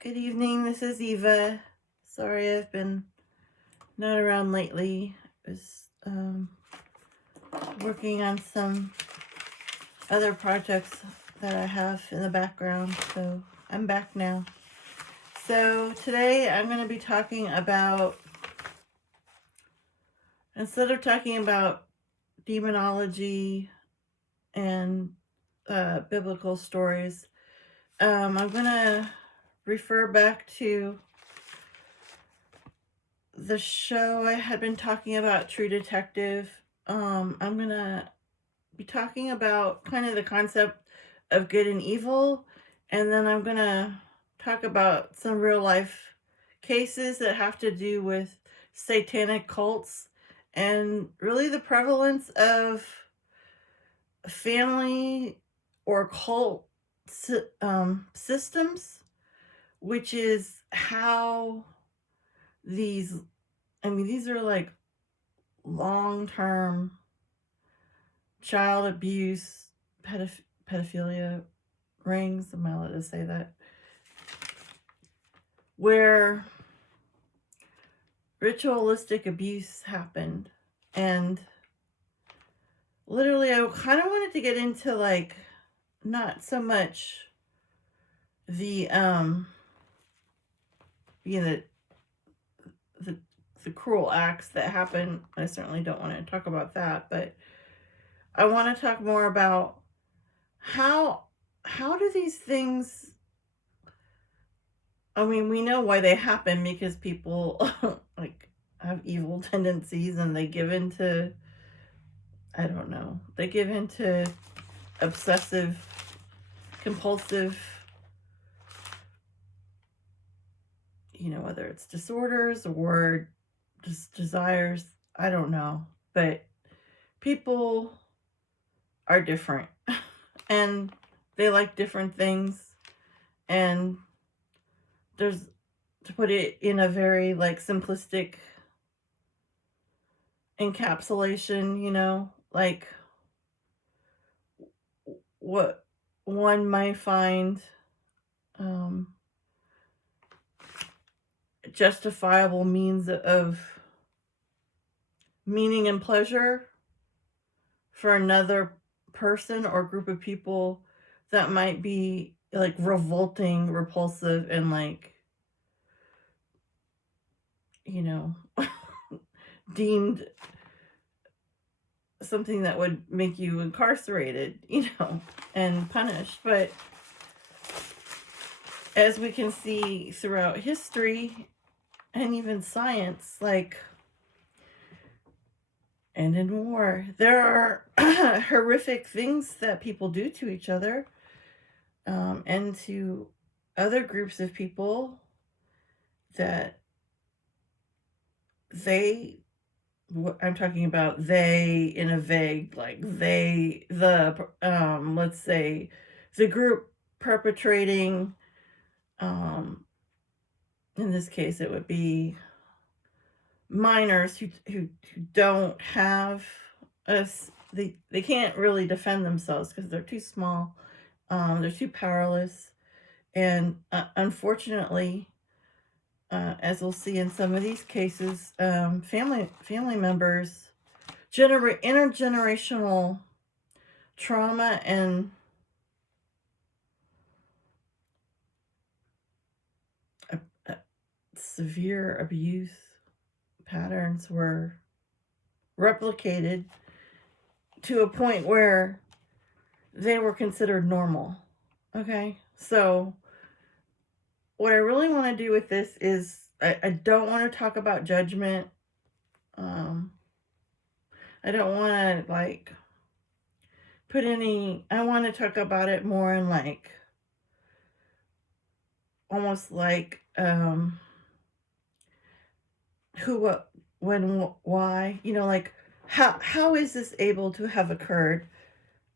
Good evening, this is Eva. Sorry I've been not around lately. I was working on some other projects that I have in the background, so I'm back now. So today I'm going to be talking about, instead of talking about demonology and biblical stories, I'm going to refer back to the show I had been talking about, True Detective. I'm going to be talking about kind of the concept of good and evil, and then I'm going to talk about some real life cases that have to do with satanic cults and really the prevalence of family or cult systems, which is how these, these are like long term child abuse, pedophilia rings. Am I allowed to say that? Where ritualistic abuse happened. And literally, I kind of wanted to get into like not so much the, the, the, the cruel acts that happen. I certainly don't want to talk about that, but I want to talk more about how do these things, we know why they happen, because people like have evil tendencies and they give into, I don't know, they give into obsessive compulsive, whether it's disorders or just desires, I don't know, but people are different and they like different things, and there's, to put it in a very like simplistic encapsulation, like what one might find um, justifiable means of meaning and pleasure for another person or group of people that might be like revolting, repulsive, and like, you know, deemed something that would make you incarcerated, and punished. But as we can see throughout history and even science, like, and in war, there are horrific things that people do to each other, and to other groups of people that they, I'm talking about they in a vague, like they, let's say the group perpetrating, in this case, it would be minors who don't have us. They can't really defend themselves because they're too small. They're too powerless, and unfortunately, as we'll see in some of these cases, family members generate intergenerational trauma and severe abuse patterns were replicated to a point where they were considered normal. Okay, so what I really want to do with this is I don't want to talk about judgment. Um, I don't want to like put any. I want to talk about it more in like almost like who, what, when, why. Like how is this able to have occurred?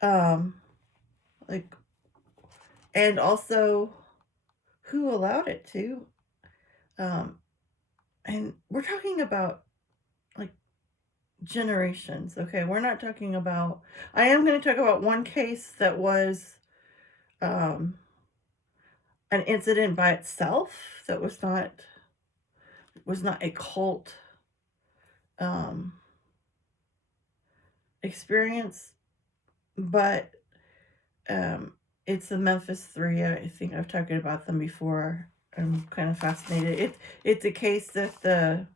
Um, like, and also who allowed it to. Um, and we're talking about like generations. Okay, we're not talking about. I am going to talk about one case that was um, an incident by itself that was not a cult um, experience, but it's the Memphis Three. I think I've talked about them before. I'm kind of fascinated. It's a case that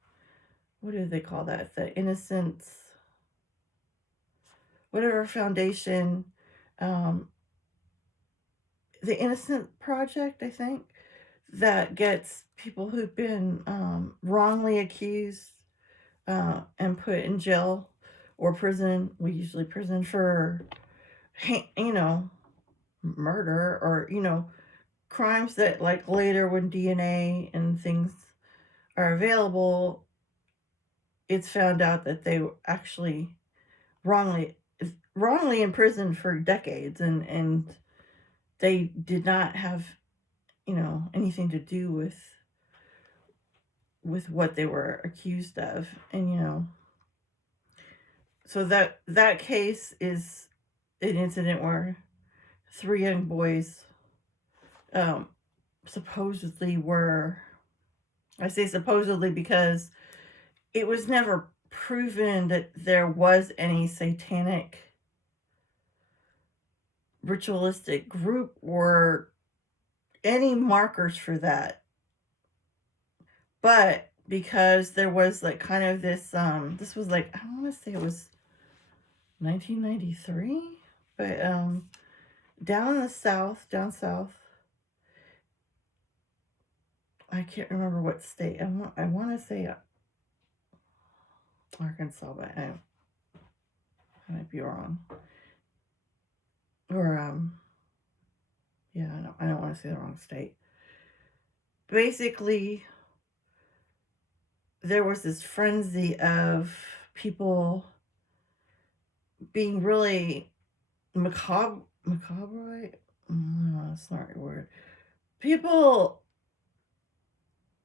what do they call that? The Innocence, whatever foundation, um, the Innocent Project, I think, that gets people who've been wrongly accused and put in jail or prison. We usually prison for, murder or crimes that like later when DNA and things are available, it's found out that they were actually wrongly wrongly imprisoned for decades and they did not have anything to do with what they were accused of. And so that case is an incident where three young boys um supposedly were, I say supposedly because it was never proven that there was any satanic ritualistic group or any markers for that. But because there was like kind of this was like, I want to say it was 1993, but down south, I can't remember what state. I want to say Arkansas, but I might be wrong. Or yeah, I don't want to say the wrong state. Basically, there was this frenzy of people being really macabre. No, that's not the right word. People,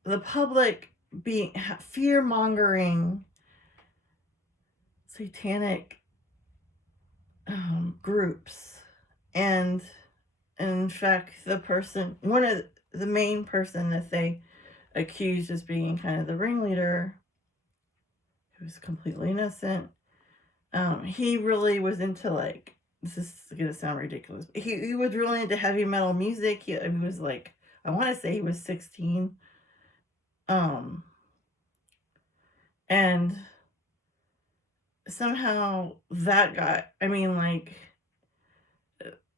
the public being fear mongering satanic groups, and in fact, one of the main person that they accused as being kind of the ringleader, who was completely innocent. He really was into like, this is gonna sound ridiculous. He was really into heavy metal music. He was like, I want to say he was 16. And somehow that got,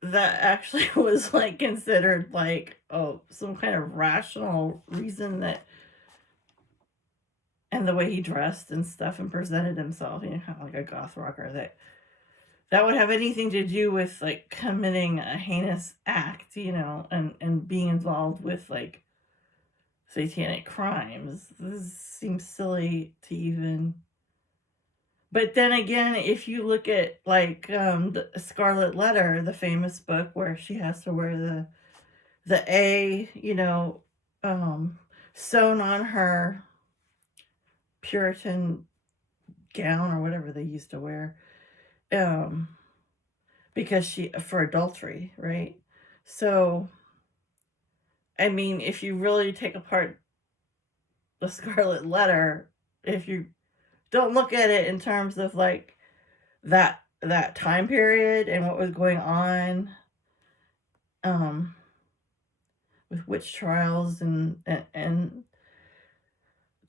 that actually was like considered like, oh, some kind of rational reason that, and the way he dressed and stuff and presented himself, kind of like a goth rocker, that would have anything to do with like committing a heinous act, and being involved with like satanic crimes. This seems silly to even. But then again, if you look at like the Scarlet Letter, the famous book where she has to wear the A, sewn on her Puritan gown or whatever they used to wear, because for adultery, right? So, if you really take apart the Scarlet Letter, if you don't look at it in terms of like that time period and what was going on with witch trials and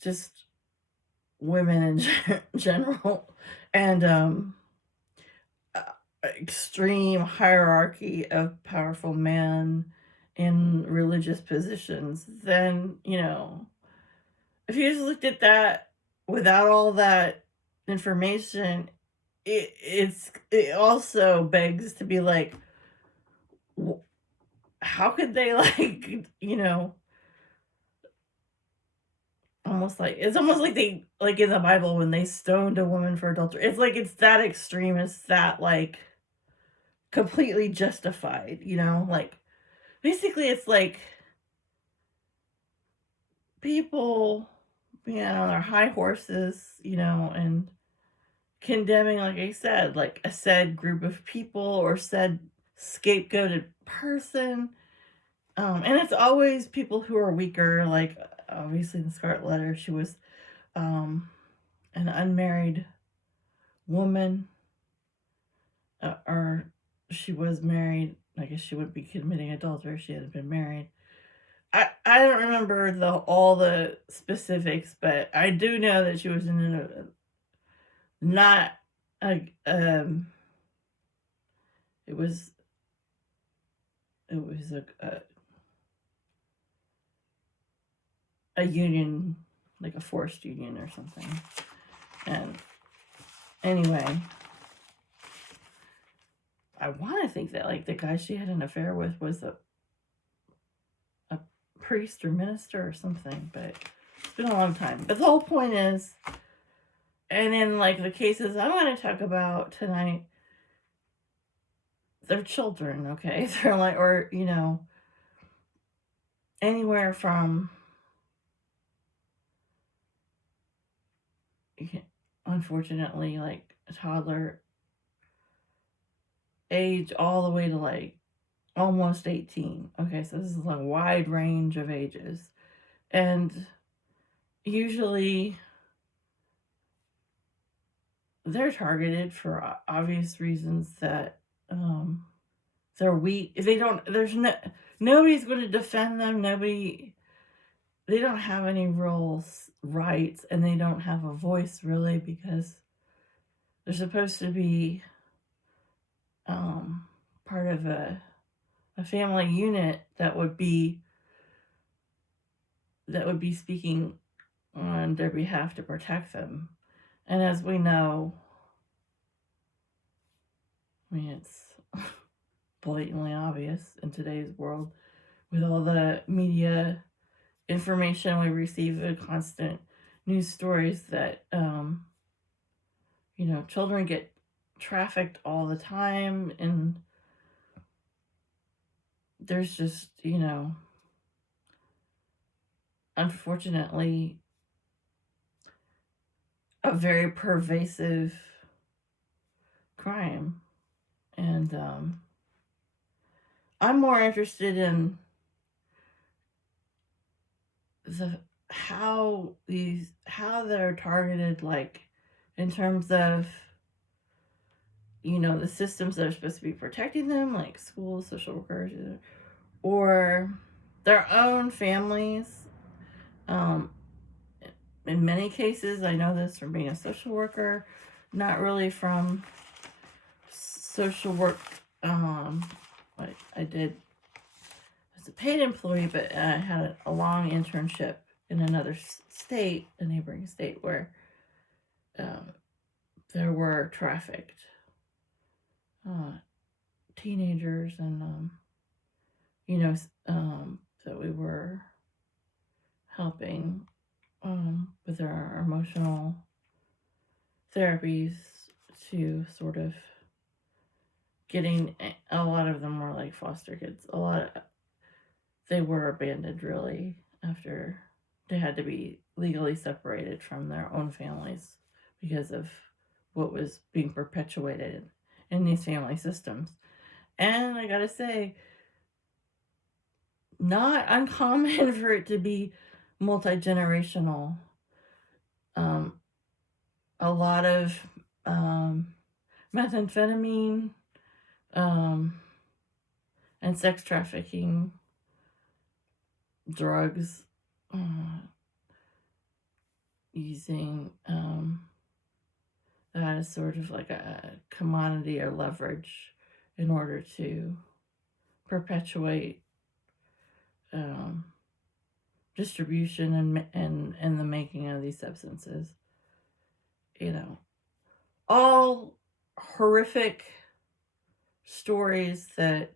just women in general, and extreme hierarchy of powerful men in religious positions, then if you just looked at that without all that information, it also begs to be like, how could they like almost like, it's almost like they, like in the Bible when they stoned a woman for adultery, it's like it's that extreme, it's that like completely justified, like basically it's like people being on their high horses, and condemning, like I said, like a said group of people or said scapegoated person, And it's always people who are weaker, like obviously in the Scarlet Letter, she was an unmarried woman, or she was married. I guess she would be committing adultery if she hadn't been married. I don't remember all the specifics, but I do know that she was in not a it was a union, like a forced union or something. And anyway, I want to think that like the guy she had an affair with was a priest or minister or something, but it's been a long time. But the whole point is, and in like the cases I want to talk about tonight, they're children, okay? They're like, or anywhere from, unfortunately, like a toddler age all the way to like almost 18. Okay, so this is a wide range of ages. And usually they're targeted for obvious reasons that they're weak. Nobody's going to defend them. They don't have any real rights, and they don't have a voice really, because they're supposed to be part of a family unit that would be speaking on their behalf to protect them. And as we know, I mean, it's blatantly obvious in today's world with all the media information we receive, the constant news stories that children get trafficked all the time, and there's just unfortunately a very pervasive crime. And I'm more interested in how they're targeted, like in terms of the systems that are supposed to be protecting them, like schools, social workers, or their own families. In many cases, I know this from being a social worker, not really from social work. I did as a paid employee, but I had a long internship in another state, a neighboring state, where there were trafficked teenagers, and that we were helping with our emotional therapies to sort of getting. A lot of them were like foster kids. They were abandoned really after they had to be legally separated from their own families because of what was being perpetuated in these family systems. And I gotta say, not uncommon for it to be multi-generational. A lot of methamphetamine and sex trafficking, drugs, using that as sort of like a commodity or leverage in order to perpetuate distribution and the making of these substances. All horrific stories that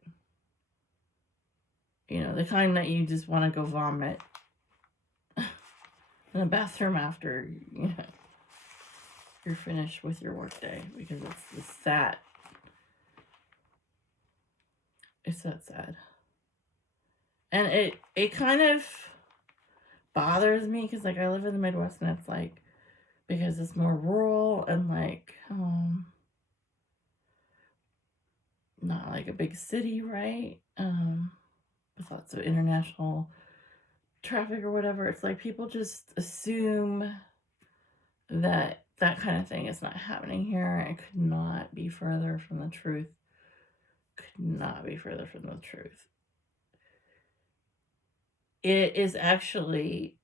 the kind that you just want to go vomit in the bathroom after you're finished with your workday, because it's that sad. And it kind of bothers me because like I live in the Midwest, and it's like, because it's more rural and like not like a big city, right? thoughts of international traffic or whatever. It's like people just assume that that kind of thing is not happening here. It could not be further from the truth. Could not be further from the truth. It is actually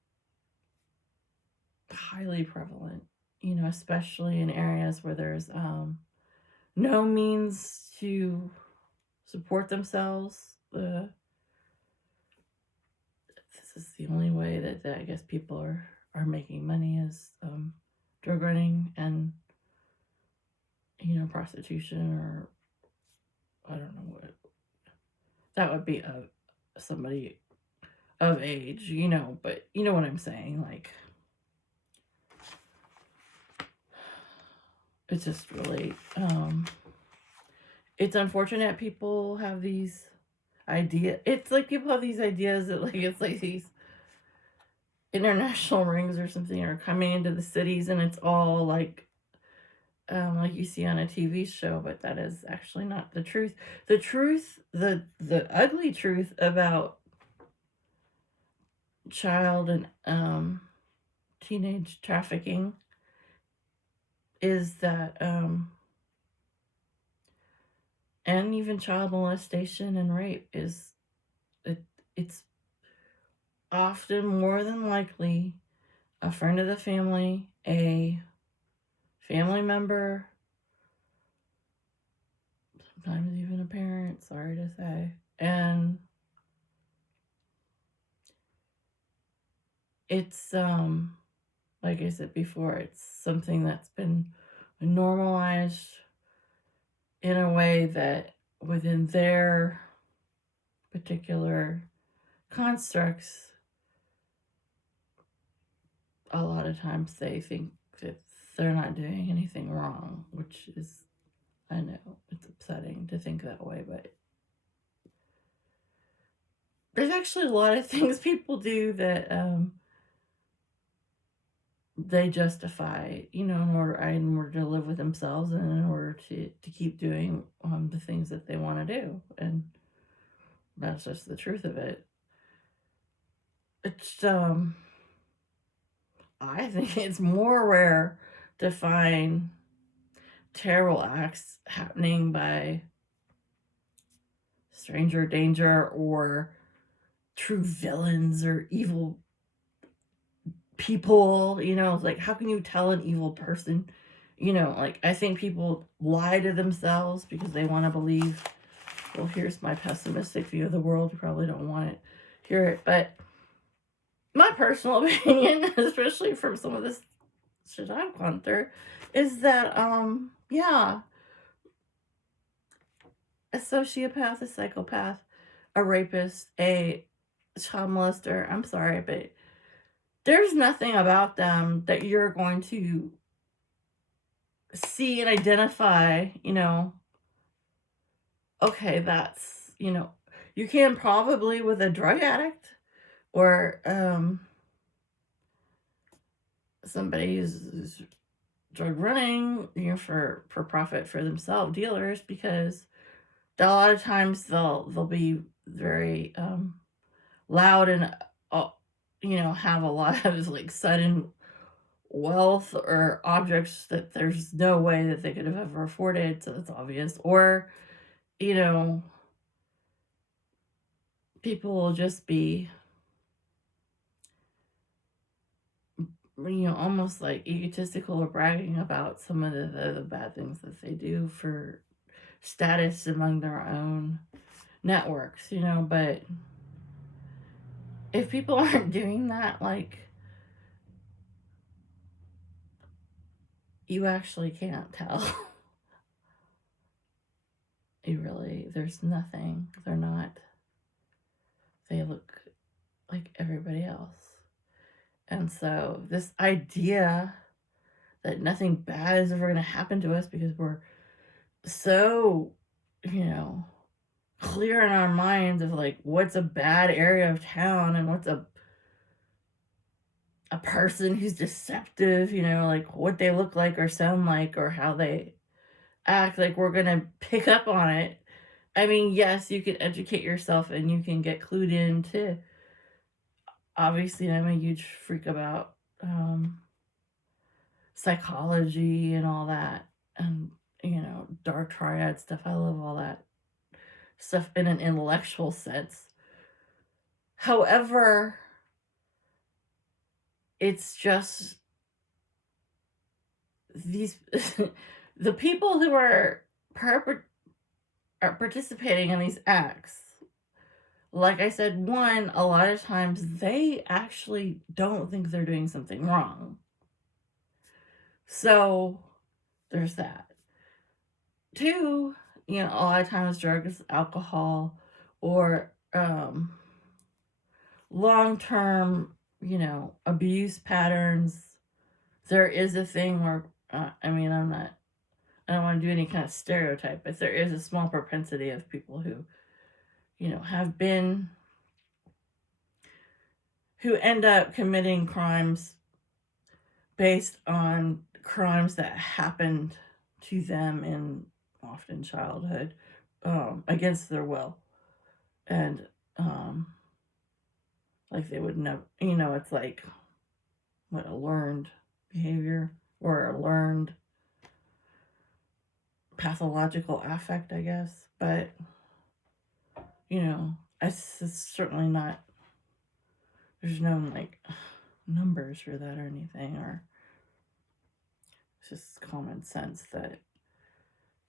highly prevalent, especially in areas where there's no means to support themselves. This is the only way that I guess people are making money is drug running and prostitution, or I don't know what that would be somebody of age, but you know what I'm saying, like it's just really it's unfortunate people have these ideas. It's like people have these ideas that like it's like these international rings or something are coming into the cities, and it's all like you see on a TV show, but that is actually not the truth. The truth, the ugly truth about child and teenage trafficking is that and even child molestation and rape is it's often more than likely a friend of the family, a family member, sometimes even a parent, sorry to say. And it's like I said before, it's something that's been normalized in a way that within their particular constructs, a lot of times they think that they're not doing anything wrong, which is, I know, it's upsetting to think that way, but there's actually a lot of things people do that they justify, in order to live with themselves and in order to keep doing the things that they want to do. And that's just the truth of it. It's I think it's more rare to find terrible acts happening by stranger danger or true villains or evil people. Like, how can you tell an evil person? Like, I think people lie to themselves because they want to believe, well, here's my pessimistic view of the world. You probably don't want to hear it, but my personal opinion, especially from some of this shit I've gone through, is that yeah, a sociopath, a psychopath, a rapist, a child molester, I'm sorry, but there's nothing about them that you're going to see and identify, okay, that's, you can probably with a drug addict or somebody who's drug running, for profit for themselves, dealers, because a lot of times they'll be very loud and have a lot of like sudden wealth or objects that there's no way that they could have ever afforded, so that's obvious. Or people will just be almost like egotistical or bragging about some of the bad things that they do for status among their own networks, but if people aren't doing that, like, you actually can't tell. There's nothing. They look like everybody else. And so this idea that nothing bad is ever going to happen to us because we're so, clear in our minds of like what's a bad area of town and what's a person who's deceptive, like what they look like or sound like or how they act, like we're going to pick up on it I mean, yes, you can educate yourself and you can get clued into. Obviously, I'm a huge freak about psychology and all that, and dark triad stuff. I love all that stuff in an intellectual sense. However, it's just these the people who are participating in these acts. Like I said, one, a lot of times they actually don't think they're doing something wrong. So there's that. Two, a lot of times drugs, alcohol, or long-term, abuse patterns. There is a thing where, I don't want to do any kind of stereotype, but there is a small propensity of people who, have been, who end up committing crimes based on crimes that happened to them in often childhood, against their will. And, like they would never, it's like, what, a learned behavior or a learned pathological affect, I guess. But, it's certainly not, there's no, like, numbers for that or anything, or it's just common sense that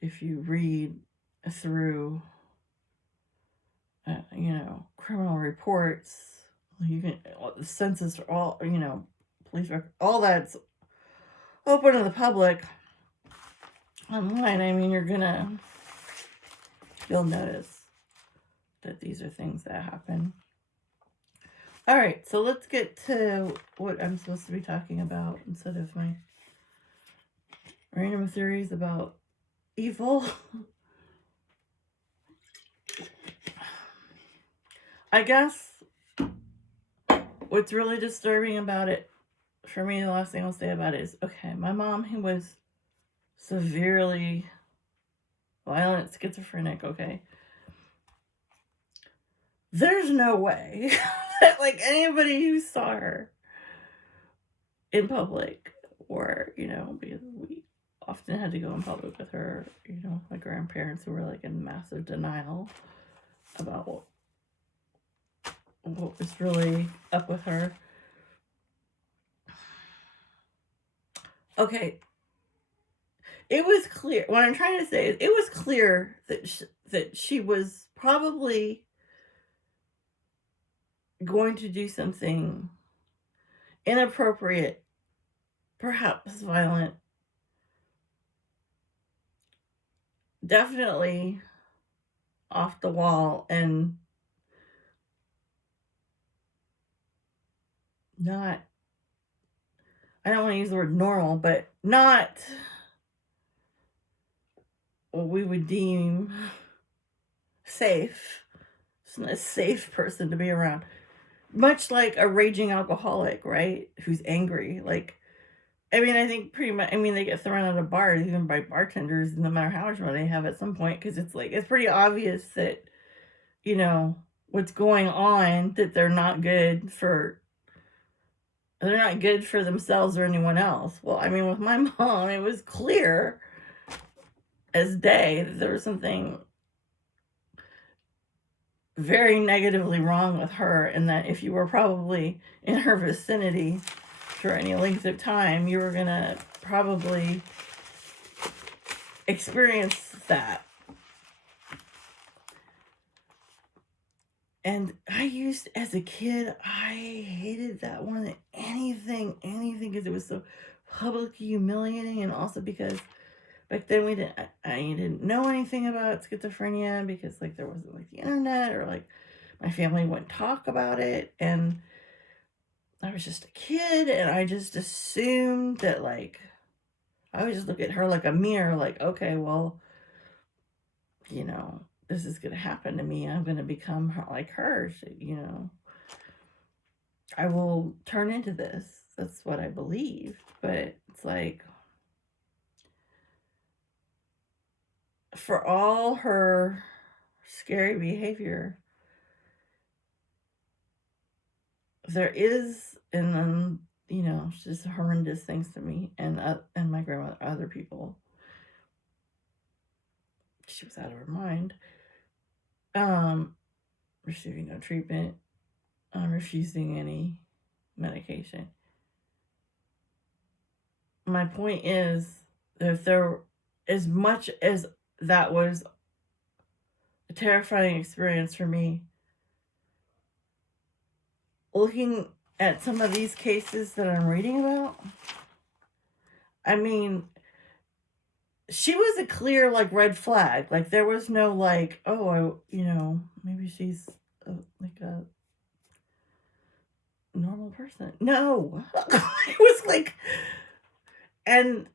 if you read through, criminal reports, you can, the census, all, police record, all that's open to the public online. I mean, you'll notice that these are things that happen. All right, so let's get to what I'm supposed to be talking about instead of my random theories about evil. I guess what's really disturbing about it, for me, the last thing I'll say about it is, okay, my mom, who was severely violent, schizophrenic, okay, there's no way that, like, anybody who saw her in public, or, because we often had to go in public with her, my grandparents who were, like, in massive denial about what was really up with her. Okay, it was clear. What I'm trying to say is, it was clear that she was probably going to do something inappropriate, perhaps violent, definitely off the wall, and not, I don't want to use the word normal, but not what we would deem safe. She's not a safe person to be around. Much like a raging alcoholic, right? Who's angry. Like, I mean, I think pretty much, they get thrown out of bars even by bartenders, no matter how much money they have at some point, because it's like, it's pretty obvious that, what's going on, that they're not good for themselves or anyone else. Well, I mean, with my mom, it was clear as day that there was something very negatively wrong with her, and that if you were probably in her vicinity for any length of time, you were gonna probably experience that. And as a kid, I hated that more than anything, because it was so publicly humiliating, and also because back then I didn't know anything about schizophrenia, because, like, there wasn't, like, the internet, or, like, my family wouldn't talk about it, and I was just a kid, and I just assumed that, like, I would just look at her like a mirror, like, okay, well, this is gonna happen to me. I'm gonna become like her. I will turn into this. That's what I believe. But it's like, for all her scary behavior, there is, and it's just horrendous things to me and my grandmother, other people. She was out of her mind. Receiving no treatment, refusing any medication. My point is, if there, as much as that was a terrifying experience for me, looking at some of these cases that I'm reading about, I mean, she was a clear, like, red flag. Like, there was no, like, oh, maybe she's like a normal person. No. It was like, and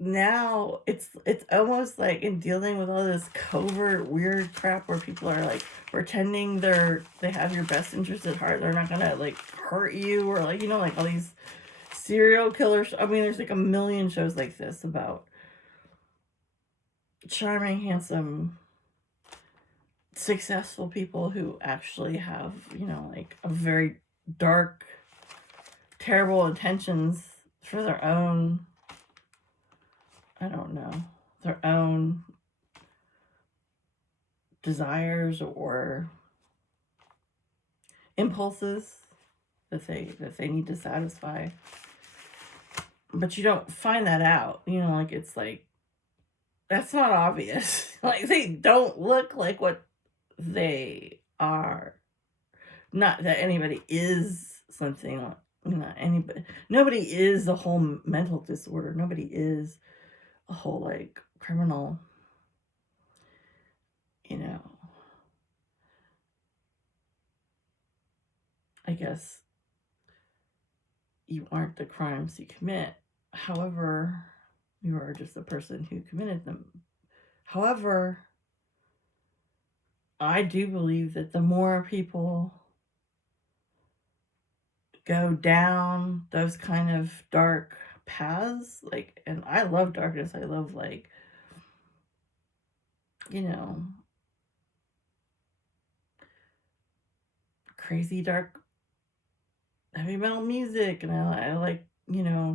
now it's almost like in dealing with all this covert weird crap where people are like pretending they have your best interest at heart. They're not gonna like hurt you, or like like all these serial killers. I mean, there's like a million shows like this about charming, handsome, successful people who actually have like a very dark, terrible intentions for their own, I don't know, their own desires or impulses that they need to satisfy. But you don't find that out. Like, it's like, that's not obvious. Like, they don't look like what they are. Not that anybody is something, not anybody. Nobody is a whole mental disorder. Nobody is a whole, like, criminal, I guess you aren't the crimes you commit. However, you are just the person who committed them. However, I do believe that the more people go down those kind of dark paths, like, and I love darkness. I love, like, crazy dark heavy metal music, and I like,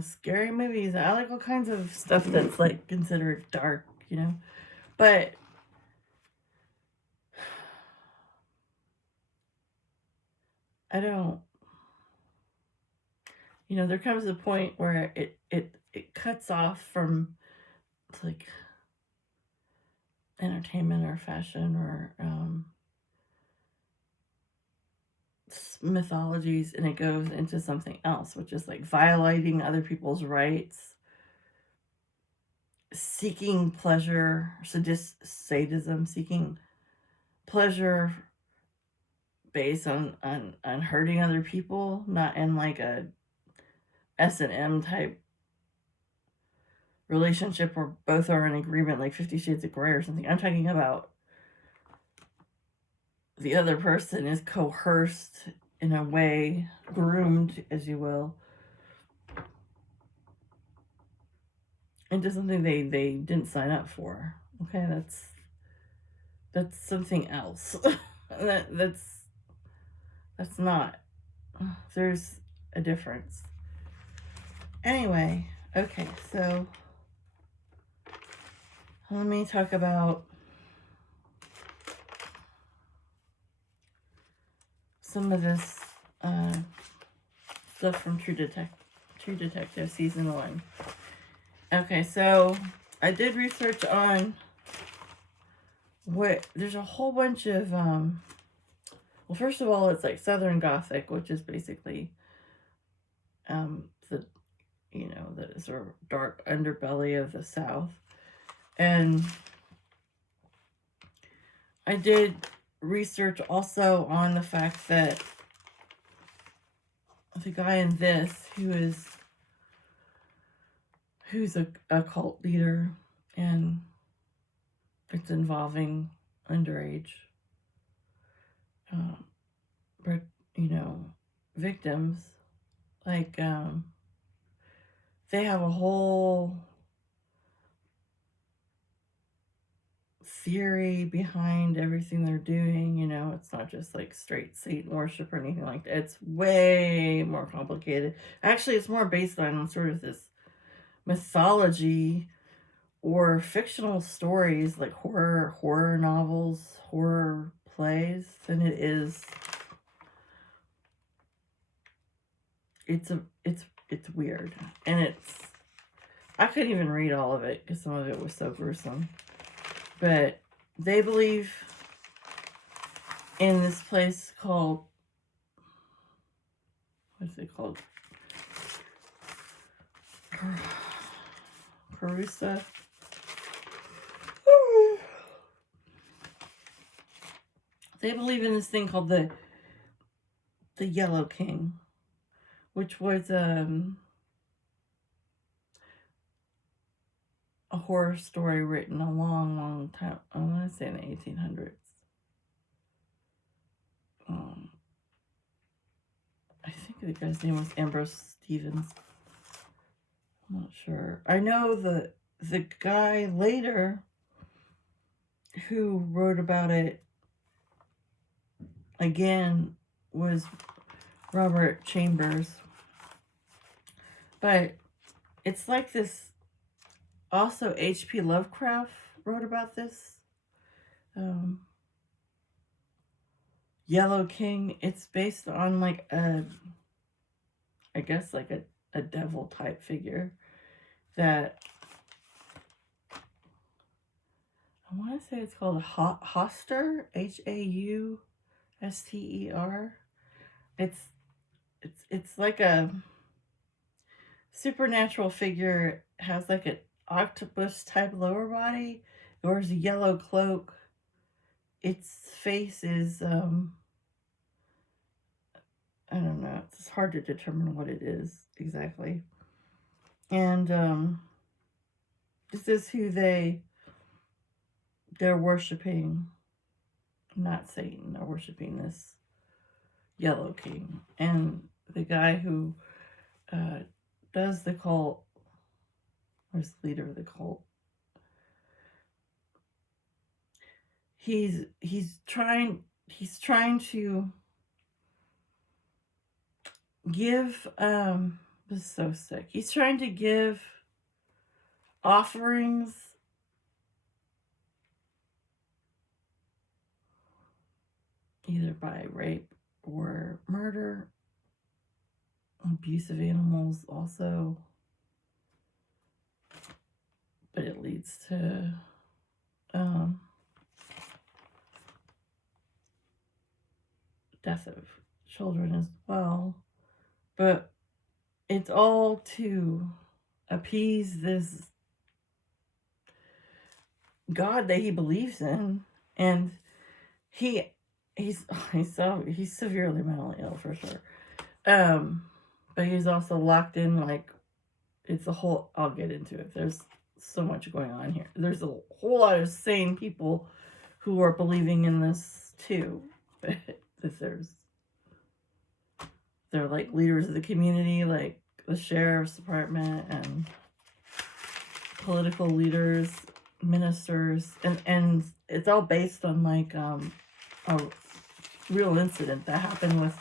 scary movies. I like all kinds of stuff that's like considered dark, but I don't, there comes a point where it cuts off from, like, entertainment or fashion or mythologies, and it goes into something else, which is like violating other people's rights, seeking pleasure, sadism, seeking pleasure based on hurting other people, not in like a S&M type relationship where both are in agreement, like 50 Shades of Grey or something. I'm talking about the other person is coerced in a way, groomed, as you will, into something they didn't sign up for. Okay, that's something else. That's not. There's a difference. Anyway, okay, so let me talk about some of this stuff from True Detective Season 1. Okay, so I did research on there's a whole bunch of, well, first of all, it's like Southern Gothic, which is basically the sort of dark underbelly of the South. And I did research also on the fact that the guy in this, who's a cult leader, and it's involving underage but victims, like, they have a whole theory behind everything they're doing. You know, it's not just like straight Satan worship or anything like that. It's way more complicated. Actually, it's more based on sort of this mythology or fictional stories, like horror novels, horror plays, than it is. It's weird, and I couldn't even read all of it because some of it was so gruesome. But they believe in this place called, what's it called? Carusa. They believe in this thing called the Yellow King, which was a horror story written a long time. I want to say in the 1800s. I think the guy's name was Ambrose Stevens. I'm not sure. I know the guy later who wrote about it again was Robert Chambers. But it's like this. Also, H.P. Lovecraft wrote about this. Yellow King. It's based on like I guess like a devil type figure that I want to say it's called Hauster, Hauster. It's like a supernatural figure. It has like an octopus type lower body. It wears a yellow cloak. Its face is I don't know. It's hard to determine what it is exactly. And this is who they're worshiping. Not Satan. They're worshiping this Yellow King. And the guy who does the cult, or is the leader of the cult, he's trying to give this is so sick. He's trying to give offerings either by rape or murder, abuse of animals also, but it leads to death of children as well. But it's all to appease this God that he believes in, and he's severely mentally ill for sure. But he's also locked in, like, it's a whole, I'll get into it. There's so much going on here. There's a whole lot of sane people who are believing in this too. But they're like leaders of the community, like the sheriff's department and political leaders, ministers, and it's all based on like a real incident that happened with,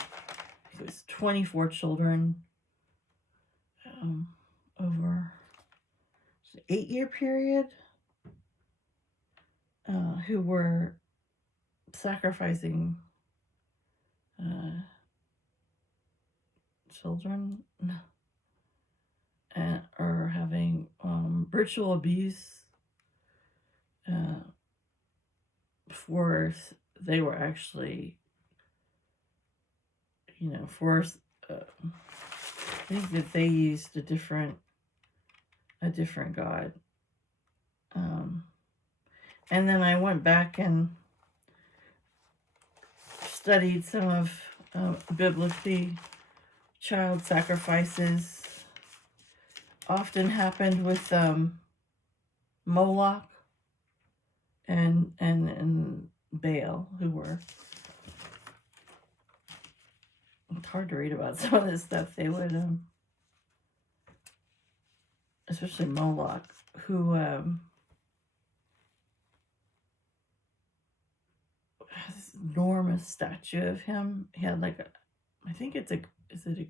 it was 24 children over an 8-year period who were sacrificing children or having ritual abuse before they were actually, forced. I think that they used a different God. And then I went back and studied some of biblically child sacrifices. Often happened with Moloch and Baal, who were, it's hard to read about some of this stuff. They would especially Moloch, who has this enormous statue of him. He had like a, I think it's a, is it a,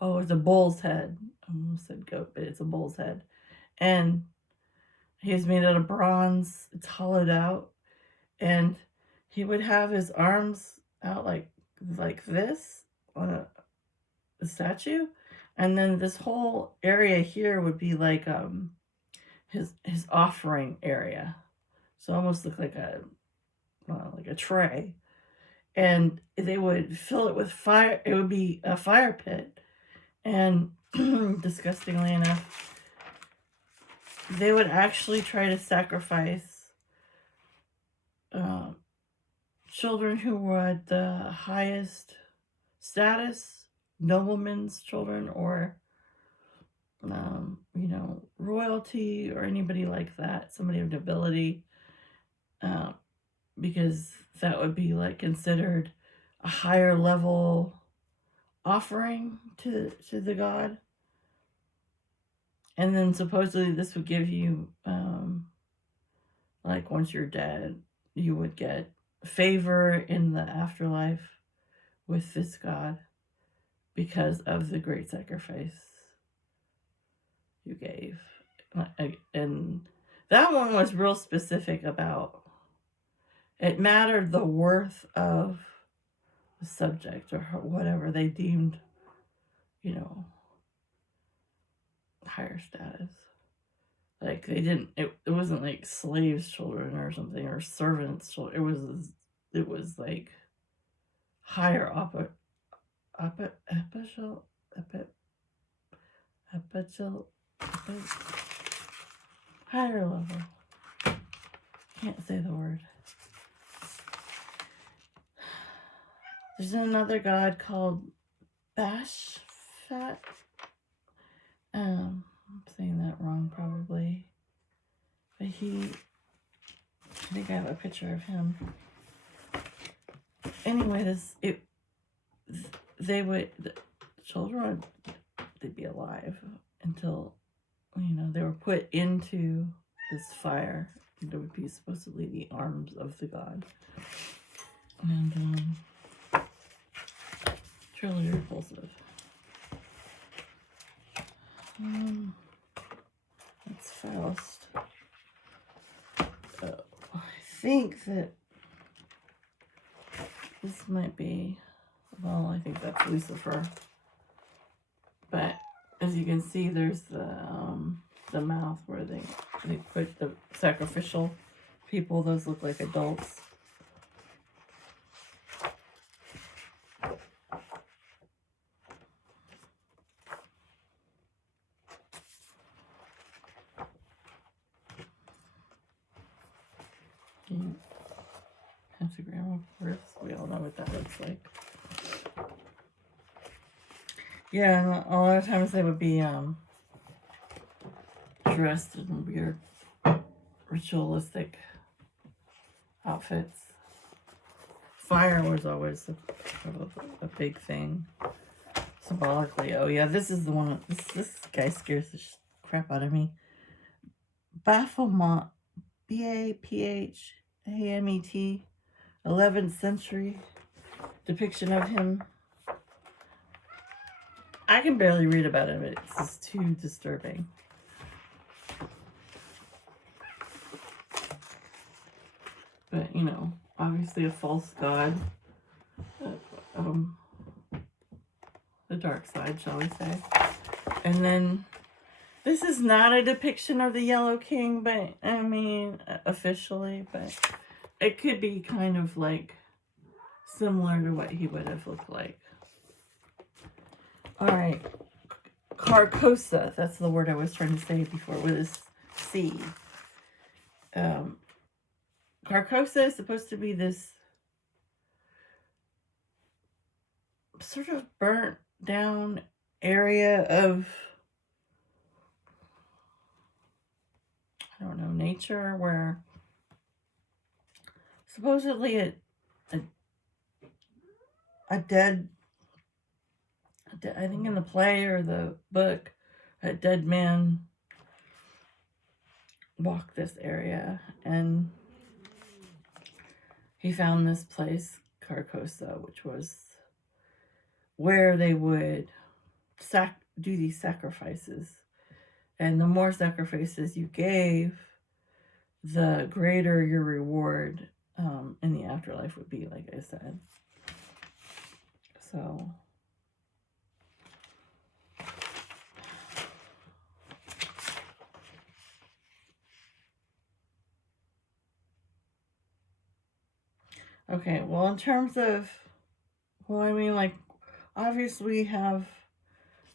oh, it's a bull's head. I almost said goat, but it's a bull's head. And he's made out of bronze. It's hollowed out. And he would have his arms out like this on a statue. And then this whole area here would be like his offering area. So almost look like a tray. And they would fill it with fire. It would be a fire pit. And disgustingly enough, they would actually try to sacrifice children who were at the highest status, noblemen's children, or royalty, or anybody like that, somebody of nobility, because that would be like considered a higher level offering to the god. And then supposedly this would give you like once you're dead, you would get favor in the afterlife with this god because of the great sacrifice you gave. And that one was real specific about, it mattered the worth of the subject or whatever they deemed, higher status. Like they didn't, it wasn't like slaves' children or something, or servants' children. It was like higher higher level. Can't say the word. There's another god called Bashfat. I'm saying that wrong probably. But I think I have a picture of him. Anyway, the children, they'd be alive until, they were put into this fire. It would be supposedly the arms of the god. And, truly repulsive. That's Faust. I think that this might be, well, I think that's Lucifer. But as you can see, there's the mouth where they put the sacrificial people. Those look like adults. Pentagram, of course. We all know what that looks like. Yeah, and a lot of times they would be dressed in weird ritualistic outfits. Fire was always a big thing symbolically. Oh yeah, this is the one. This guy scares the crap out of me. Baphomet, Baphamet, 11th century depiction of him. I can barely read about it, but it's just too disturbing. But, obviously a false god. The dark side, shall we say. And then, this is not a depiction of the Yellow King, but, officially, but it could be kind of like similar to what he would have looked like. All right, Carcosa, that's the word I was trying to say before, with a C. Carcosa is supposed to be this sort of burnt down area of, I don't know, nature, where supposedly a dead, I think in the play or the book, a dead man walked this area, and he found this place, Carcosa, which was where they would do these sacrifices. And the more sacrifices you gave, the greater your reward in the afterlife would be, like I said. So, okay, well, in terms of, well, I mean, like, obviously we have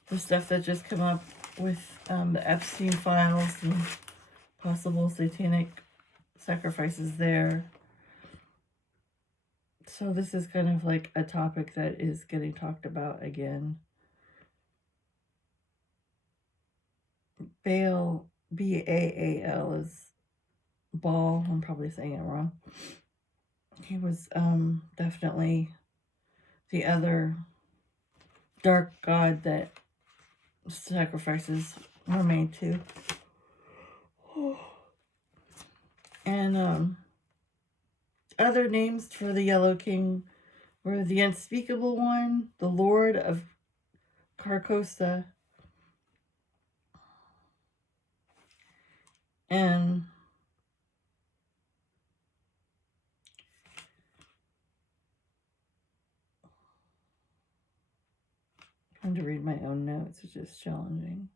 the stuff that just come up with the Epstein files and possible satanic sacrifices there. So this is kind of like a topic that is getting talked about again. Baal, B-A-A-L, is Baal. I'm probably saying it wrong. He was definitely the other dark god that sacrifices were made to. And other names for the Yellow King were the Unspeakable One, the Lord of Carcosa, and trying to read my own notes, it's just challenging.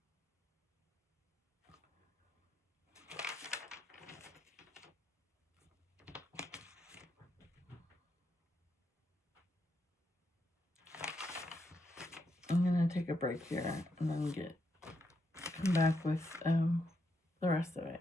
I'm gonna take a break here and then come back with the rest of it.